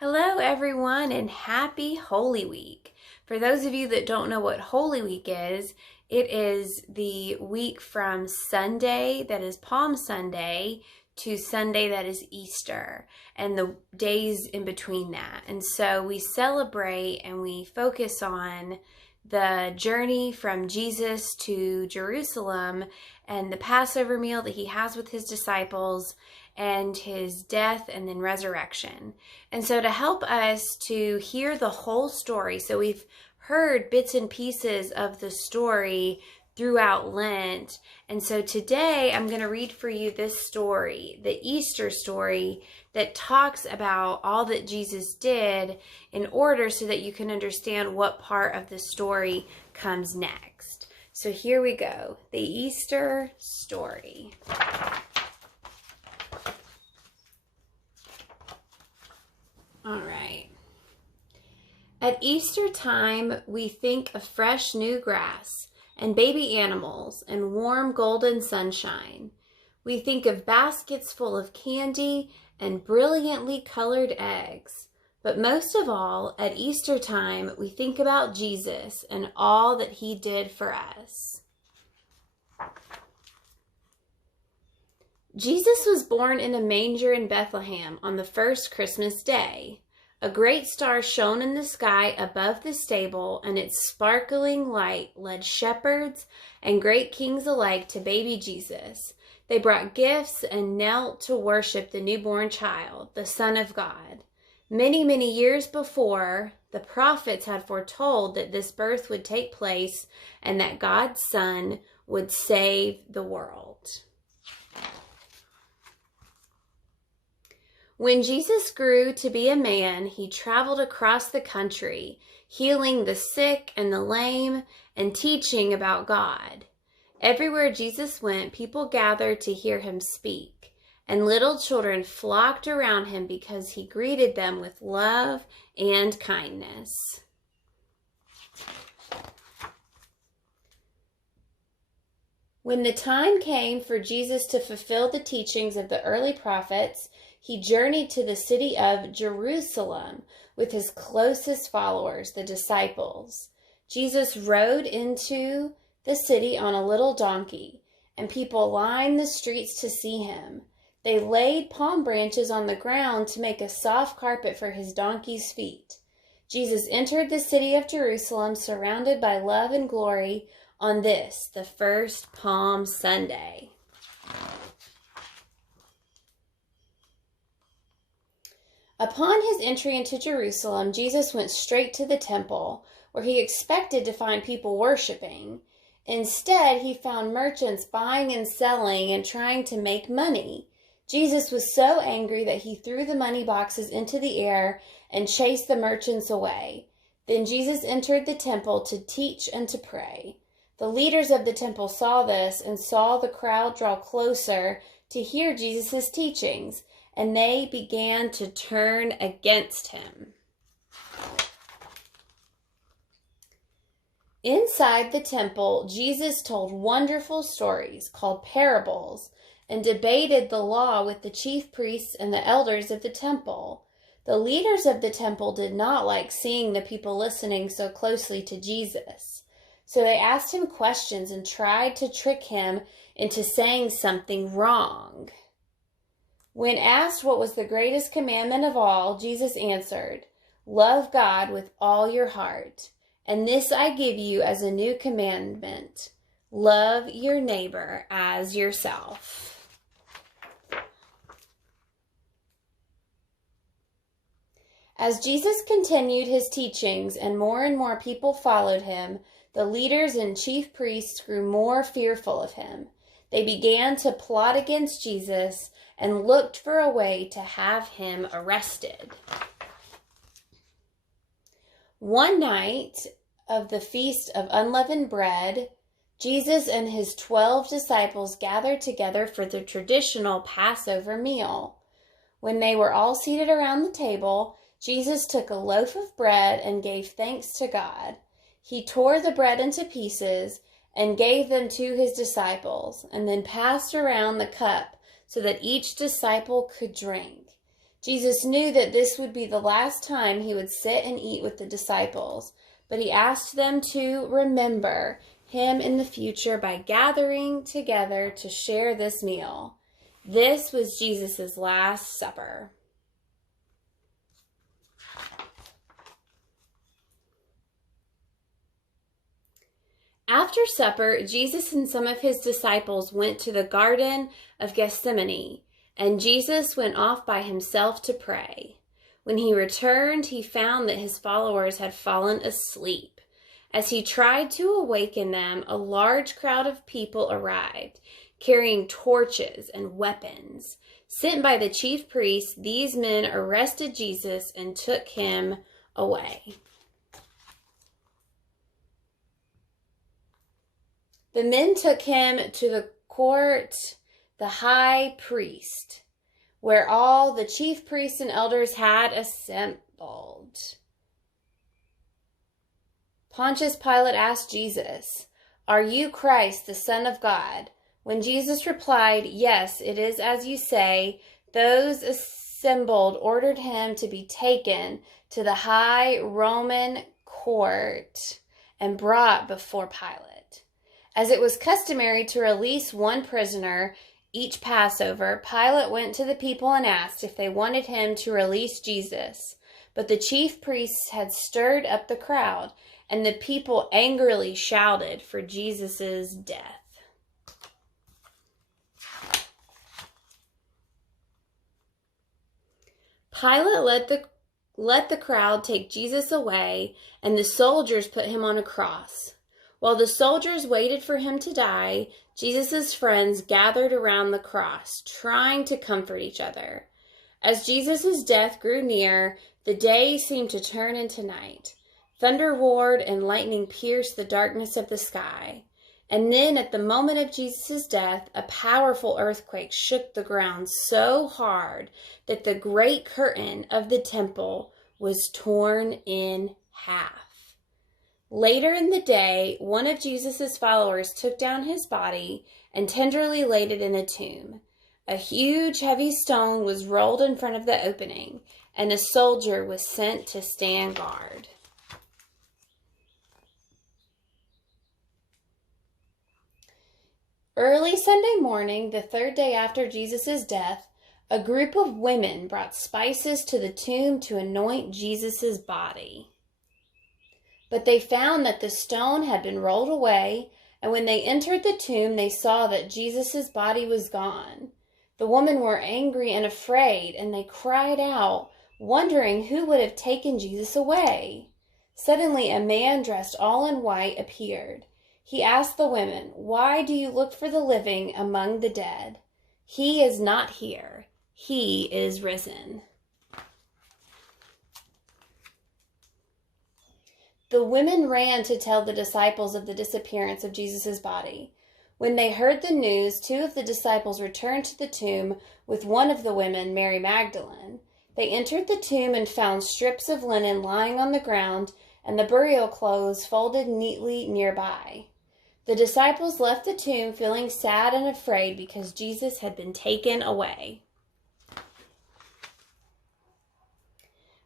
Hello, everyone, and happy Holy Week. For those of you that don't know what Holy Week is, it is the week from Sunday, that is Palm Sunday, to Sunday, that is Easter, and the days in between that. And so we celebrate and we focus on the journey from Jesus to Jerusalem and the Passover meal that he has with his disciples and his death and then resurrection. And so to help us to hear the whole story, so we've heard bits and pieces of the story throughout Lent. And so today I'm going to read for you this story, the Easter story, that talks about all that Jesus did in order so that you can understand what part of the story comes next. So here we go, the Easter story. All right. At Easter time, we think of fresh new grass and baby animals and warm golden sunshine. We think of baskets full of candy and brilliantly colored eggs. But most of all, at Easter time, we think about Jesus and all that he did for us. Jesus was born in a manger in Bethlehem on the first Christmas day. A great star shone in the sky above the stable, and its sparkling light led shepherds and great kings alike to baby Jesus. They brought gifts and knelt to worship the newborn child, the Son of God. Many, many years before, the prophets had foretold that this birth would take place and that God's Son would save the world. When Jesus grew to be a man, he traveled across the country, healing the sick and the lame and teaching about God. Everywhere Jesus went, people gathered to hear him speak, and little children flocked around him because he greeted them with love and kindness. When the time came for Jesus to fulfill the teachings of the early prophets, he journeyed to the city of Jerusalem with his closest followers, the disciples. Jesus rode into the city on a little donkey, and people lined the streets to see him. They laid palm branches on the ground to make a soft carpet for his donkey's feet. Jesus entered the city of Jerusalem surrounded by love and glory on this, the first Palm Sunday. Upon his entry into Jerusalem, Jesus went straight to the temple, where he expected to find people worshiping. Instead, he found merchants buying and selling and trying to make money. Jesus was so angry that he threw the money boxes into the air and chased the merchants away. Then Jesus entered the temple to teach and to pray. The leaders of the temple saw this and saw the crowd draw closer to hear Jesus' teachings, and they began to turn against him. Inside the temple, Jesus told wonderful stories called parables and debated the law with the chief priests and the elders of the temple. The leaders of the temple did not like seeing the people listening so closely to Jesus. So they asked him questions and tried to trick him into saying something wrong. When asked what was the greatest commandment of all, Jesus answered, "Love God with all your heart. And this I give you as a new commandment. Love your neighbor as yourself." As Jesus continued his teachings and more people followed him, the leaders and chief priests grew more fearful of him. They began to plot against Jesus and looked for a way to have him arrested. One night of the Feast of Unleavened Bread, Jesus and his 12 disciples gathered together for the traditional Passover meal. When they were all seated around the table, Jesus took a loaf of bread and gave thanks to God. He tore the bread into pieces and gave them to his disciples, and then passed around the cup so that each disciple could drink. Jesus knew that this would be the last time he would sit and eat with the disciples, but he asked them to remember him in the future by gathering together to share this meal. This was Jesus' Last Supper. After supper, Jesus and some of his disciples went to the Garden of Gethsemane, and Jesus went off by himself to pray. When he returned, he found that his followers had fallen asleep. As he tried to awaken them, a large crowd of people arrived, carrying torches and weapons. Sent by the chief priests, these men arrested Jesus and took him away. The men took him to the court, the high priest, where all the chief priests and elders had assembled. Pontius Pilate asked Jesus, "Are you Christ, the Son of God?" When Jesus replied, "Yes, it is as you say," those assembled ordered him to be taken to the high Roman court and brought before Pilate. As it was customary to release one prisoner each Passover, Pilate went to the people and asked if they wanted him to release Jesus. But the chief priests had stirred up the crowd, and the people angrily shouted for Jesus' death. Pilate let the crowd take Jesus away, and the soldiers put him on a cross. While the soldiers waited for him to die, Jesus' friends gathered around the cross, trying to comfort each other. As Jesus' death grew near, the day seemed to turn into night. Thunder roared and lightning pierced the darkness of the sky. And then, at the moment of Jesus' death, a powerful earthquake shook the ground so hard that the great curtain of the temple was torn in half. Later in the day, one of Jesus' followers took down his body and tenderly laid it in a tomb. A huge, heavy stone was rolled in front of the opening, and a soldier was sent to stand guard. Early Sunday morning, the third day after Jesus' death, a group of women brought spices to the tomb to anoint Jesus' body. But they found that the stone had been rolled away, and when they entered the tomb, they saw that Jesus' body was gone. The women were angry and afraid, and they cried out, wondering who would have taken Jesus away. Suddenly, a man dressed all in white appeared. He asked the women, "Why do you look for the living among the dead? He is not here. He is risen." The women ran to tell the disciples of the disappearance of Jesus' body. When they heard the news, 2 of the disciples returned to the tomb with one of the women, Mary Magdalene. They entered the tomb and found strips of linen lying on the ground and the burial clothes folded neatly nearby. The disciples left the tomb feeling sad and afraid because Jesus had been taken away.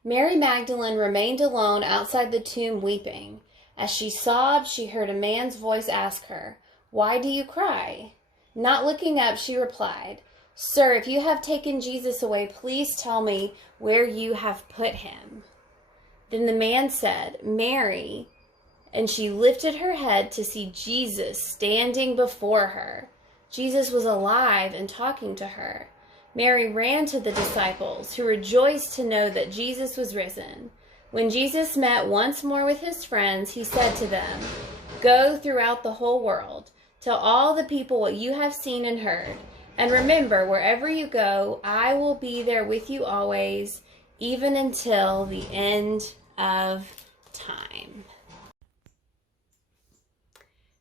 Mary Magdalene remained alone outside the tomb weeping. As she sobbed, she heard a man's voice ask her, "Why do you cry?" Not looking up, she replied, "Sir, if you have taken Jesus away, please tell me where you have put him." Then the man said, "Mary," and she lifted her head to see Jesus standing before her. Jesus was alive and talking to her. Mary ran to the disciples, who rejoiced to know that Jesus was risen. When Jesus met once more with his friends, he said to them, "Go throughout the whole world, tell all the people what you have seen and heard. And remember, wherever you go, I will be there with you always, even until the end of time."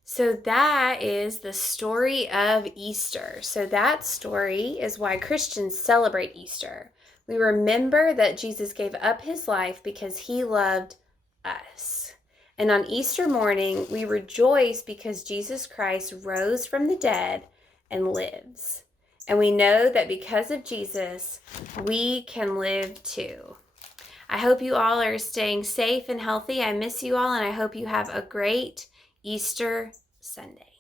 So that is the story of Easter. So that story is why Christians celebrate Easter. We remember that Jesus gave up his life because he loved us. And on Easter morning, we rejoice because Jesus Christ rose from the dead and lives. And we know that because of Jesus, we can live too. I hope you all are staying safe and healthy. I miss you all, and I hope you have a great Easter Sunday.